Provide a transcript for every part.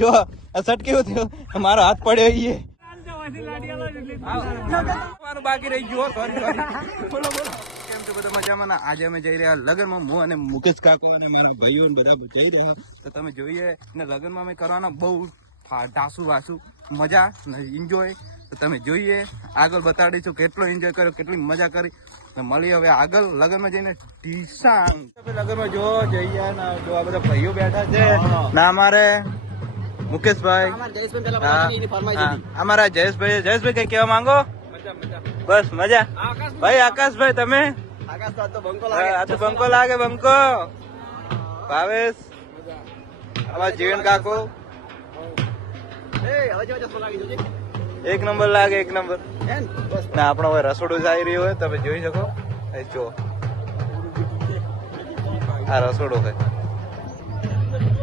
જો શર્ટ કેવું થયું, મારો હાથ પડ્યો એ બાકી રહી ગયો. બોલો બોલો, કેમ છો બધા મજામાં? આજે અમે જઈ રહ્યા લગ્નમાં, હું અને મુકેશ કાકો અને મારા ભાઈઓ બધા જઈ રહ્યા. તો તમે જોઈએ ને લગ્નમાં અમે કરવાના બહુ ઢાસુ વાસુ મજા એન્જોય. તો તમે જોઈએ, આગળ બતાડીશું કેટલો એન્જોય કર્યો, કેટલી મજા કરી. મળીએ હવે આગળ લગ્નમાં જઈને. લગ્નમાં જો જઈએ ને, જો આ બધા ભાઈઓ બેઠા છે ના, અમારે મુકેશભાઈ, અમારા જયેશભાઈ કઈ કેવા માંગો? બસ મજા. ભાઈ આકાશભાઈ, તમે? આ તો બંકો લાગે, બંકો. ભાવેશ, અમારા જીવન કાકો એક નંબર લાગે, એક નંબર. ના આપણો હવે રસોડું જઈ રહ્યું હોય, તમે જોઈ શકો. જો આ રસોડું છે,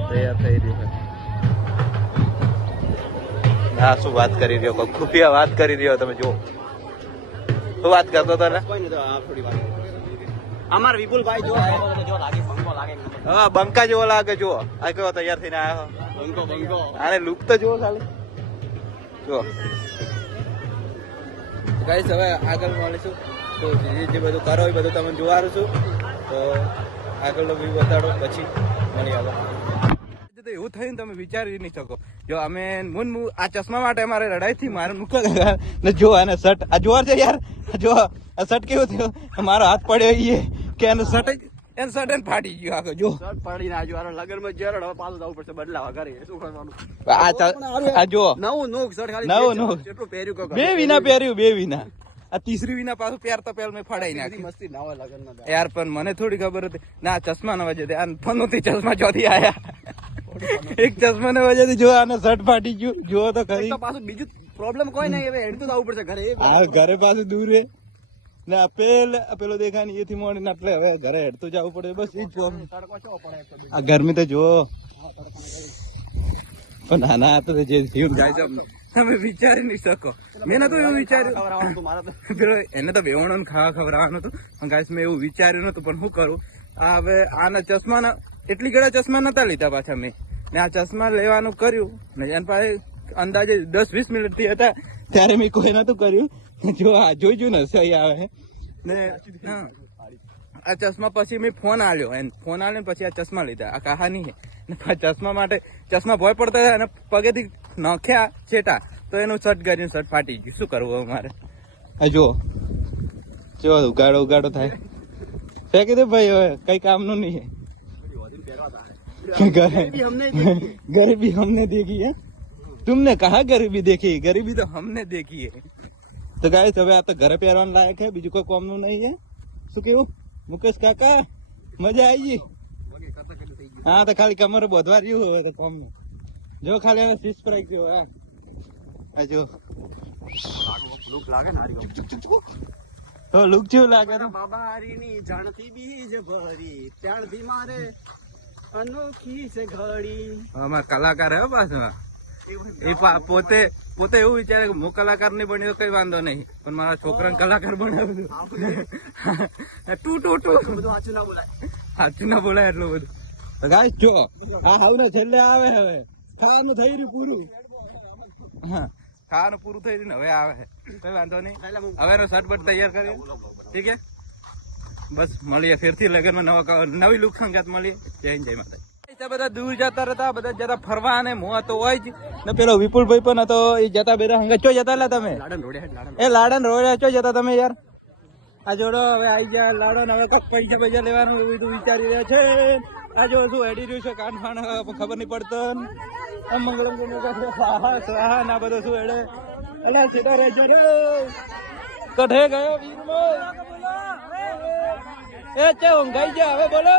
તૈયાર થઈ રહ્યું છે. હા, શું વાત કરી રહ્યો, ખુફિયા વાત કરી રહ્યો. તમે જુઓ શું વાત કરતો હતો ને. અમાર વિપુલભાઈ જો હા, બંકા જેવો લાગે. જુઓ આ કેવો તૈયાર થઈને આવ્યો. આને લુક તો જુઓ ખાલી. જો ગાઈસ, હવે આગળ મળીશું. તો જે બધું કરો એ બધું તમે જોવાનું છું. તો આગળનો વ્યૂ બતાડો, પછી મળી આગળ. એવું થયું તમે વિચારી નહીં શકો. જો અમે આ ચશ્મા માટે અમારે લડાઈ થી મારે મૂકે ને. જો આને શર્ટ આ જોર છે યાર. જો આ શર્ટ કેવું થયું, મારો હાથ પડ્યો એ કે એનો શર્ટ ફાટી ગયો આગળ. જો શર્ટ ફાડી નાખ્યો. લગનમાં જયારે હવે પાછું જવું પડશે બદલાવા ઘરે. શું કરવાનું? આ જો નવું શર્ટ ખાલી નવું કેટલું પહેર્યું, બે વિના પહેર્યું, બે વિના. આ ત્રીસરી વિના પાછું પહેરતા પહેલ મેં ફાડાઈ નાખી. મસ્તી ના હોય લગનમાં યાર, પણ મને થોડી ખબર હતી ના ચશ્મા ના વજે આ ફનોથી ચશ્મા ચોથી આયા. એક ચશ્મા ને વજે જો આને શર્ટ ફાટી ગયું. જો તો ખરી. પાછું બીજું પ્રોબ્લેમ કોઈ નહીં. હવે હેડતું જવું પડશે ઘરે. આ ઘરે પાછું દૂર રે ને પેલો દેખાય ને એથી મોડી ને, એટલે હવે ઘરે હેડતું જવું પડે. બસ એ જ પ્રોબ્લેમ. આ ગરમી તો જુઓ. પણ નાના તો જે જીવન જાય છે તમે વિચારી નહીં શકો. મેં નતું એવું વિચાર્યું. એને તો બેવણો ખાવા ખવડાવવાનું હતું, પણ ગાઈસ મેં એવું વિચાર્યું નતું. પણ શું કરું, આ હવે આના ચશ્મા એટલી ઘણા ચશ્મા નતા લીધા પાછા મેં આ ચશ્મા લેવાનું કર્યું ને. એના પાસે અંદાજે 10-20 મિનિટ થી હતા ત્યારે મેં કોઈ નતું કર્યું. જો આ જોઈજો ને સહી આવે ને. આ ચશ્મા પછી મેં ફોન આલ્યો ને, પછી આ ચશ્મા લીધા. આ કહાની છે. ચશ્મા માટે ચશ્મા ભોય પડતા હતા અને પગેથી નખ્યા છેટા તો એનું શર્ટ કરીને શર્ટ ફાટી ગયું. શું કરવું અમારે? જો ઉગાડો થાય. ફેંકી દે ભાઈ, હવે કઈ કામનું નહીં. गरीबी हमने देखी है, तुमने कहा गरीबी देखी? गरीबी तो हमने देखी है. તો ગાઈસ, હવે આ તો ઘરે પહેરવાનું લાયક છે, બીજું કોઈ કોમનું નહીં છે. શું કેવું મુકેશ કાકા? મજા આવી ગઈ? હા, તો ખાલી કમર બોધવા રહ્યું હવે તો કોમનું. જો ખાલી હવે સીસ પ્રાઈક ગયો. હા જો લુક લાગે ને. તો લુક જેવું લાગે ને. બાબારીની જાણથી બીજ ભરી ત્યારથી મારે અનોખી છે ઘડી. અમાર કલાકાર હે પાછો. એ પોતે એવું વિચારે કે હું કલાકાર નહીં બન્યો કઈ વાંધો નહીં, પણ મારા છોકરાને કલાકાર બનાવ્યું. સાચું ના બોલાય એટલું બધું. ગાઈસ જો આ હવે છેલ્લે આવે. હવે ખાવાનું થઈ રહ્યું પૂરું. હા, ખાવાનું પૂરું થઈ રહ્યું ને હવે આવે. કઈ વાંધો નહીં. હવે એનો શર્ટ બટ તૈયાર કરીએ. ઠીક છે, બસ મળીએ ફેરથી લગનમાં નવી લુક સંગાત મળીએ. જય જય માતા. બધા દૂર જતા રહેતા, બધા જતા ફરવા અને મોં તો હોય જ ને. પેલો વિપુલભાઈ પણ હતો, એ જતા બેરા હંગા. ચો જતા લા તમે? લાડન રોડ્યા ચો જતા તમે યાર? આ જોડો હવે આવી જાય લાડો ને. હવે કઈક પૈસા લેવાનું એવું બધું વિચારી રહ્યા છે. આ જો શું હેડી રહ્યું છે કાન ફાણ ખબર નહીં પડતો. મંગળમ ના બધો શું હેડે એટલે સીધા રહેજો. કઢે ગયો વીરમો એ છે ઊંઘાઈ ગયા. હવે બોલો,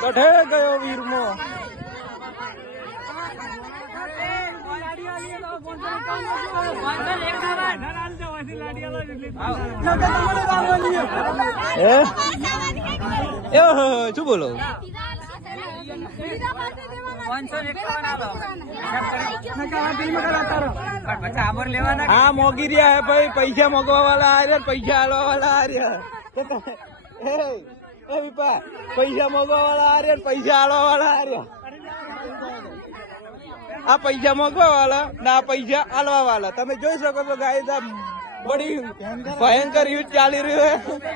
કઢે ગયો વીરમો. શું બોલો? હા, મોગી રહ્યા હે ભાઈ. પૈસા મોગવા વાળા આ રહ્યા, પૈસા હાલવા વાળા આ રહ્યા. એ વિપા પૈસા મોગવા વાળા આ રહ્યા, પૈસા આલવા વાળા આ રહ્યા. આ પૈસા મોગવા વાળા ના પૈસા આલવા વાળા. તમે જોઈ શકો છો ગાઈસ, આ બડી ભયંકર યુદ્ધ ચાલી રહ્યું છે,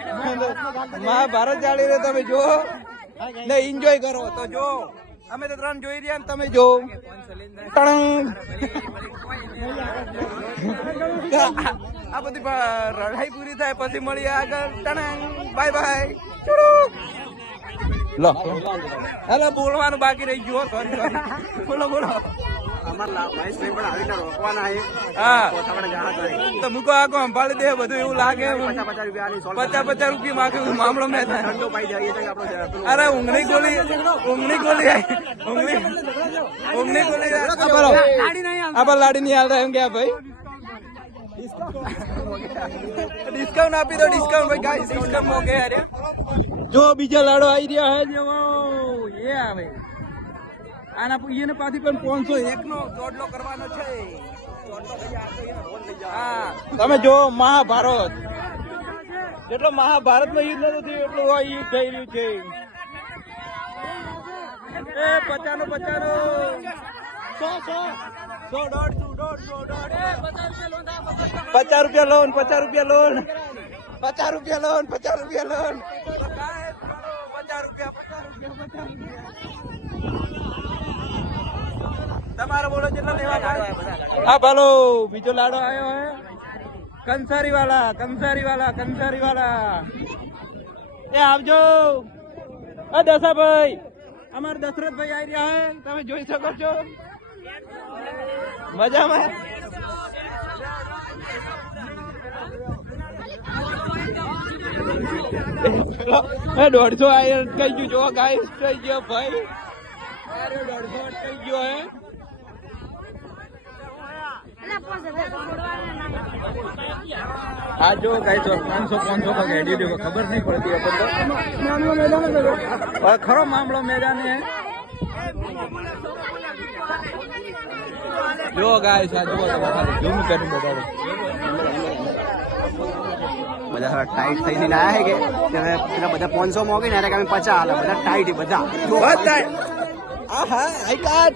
મહાભારત ચાલી રહ્યું. તમે જો ને એન્જોય કરો તો જો. અમે તો 3 જોઈ રહ્યા ને તમે જો. આ બધી લડાઈ પૂરી થાય પછી મળીએ આગળ. Bye bye. લો હેલો, બોલવાનું બાકી રહી ગયું. સોરી બોલો બોલો. હા તો મૂકો આખો સંભાળી દે બધું. એવું લાગે 50 રૂપિયા માગે મામલો મેં થાય. અરે ઊંઘની ગોળી આપડે લાડી નહીં હાલતા એમ ગયા ભાઈ. ડિસ્કાઉન્ટ આપી દો. ડિસ્કાઉન્ટ ભાઈ ગાઈસ, ડિસ્કાઉન્ટ મોકે યાર. જો બીજા લાડો આવી રહ્યા હે જેવો એ આવે. આના એને પાછી પણ 501 નો દોડલો કરવાનો છે. હા તમે જો મહાભારત જેટલો મહાભારત નો યુદ્ધ નથી એટલું યુદ્ધ થઈ રહ્યું છે. એ 50 નો 100 રૂપિયા લોન 50 રૂપિયા લોન 50 રૂપિયા લોન 50 રૂપિયા લોન 50 રૂપિયા. તમારો બોલો કેટલા લેવા? હા ભાલો બીજો લાડો આવ્યો હે. કંસારી વાળા એ આવજો. દસાભાઈ અમારે દશરથભાઈ આવી રહ્યા હે, તમે જોઈ શકો છો. મજામાં. એ 150 આયર કઈ ગયું જો ગાઈસ, કઈ ગયો ભાઈ. 150 કઈ ગયો હે. આ જો ગાઈસ 500 का गाड़ी देखो, खबर नहीं पड़ती है तो खरो मामलो मैदान है. જો ગાઈસ આ જો ઝૂમ કરીને બતાવો. બધા ટાઈટ થઈને લાયા હે કે પેલા બધા 500 મોગે ને અમે 50 હાલે. બધા ટાઈટ બધા આહા આઈ કાટ.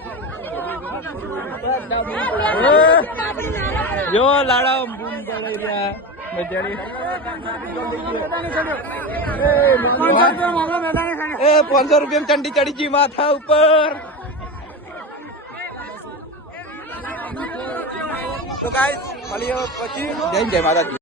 જો લાડા બૂમ પડી રહ્યા બજારી. એ 500 રૂપિયા ચંડી ચડી જી માથા ઉપર. તો ગાઈસ મળીએ પછી. જય માતાજી.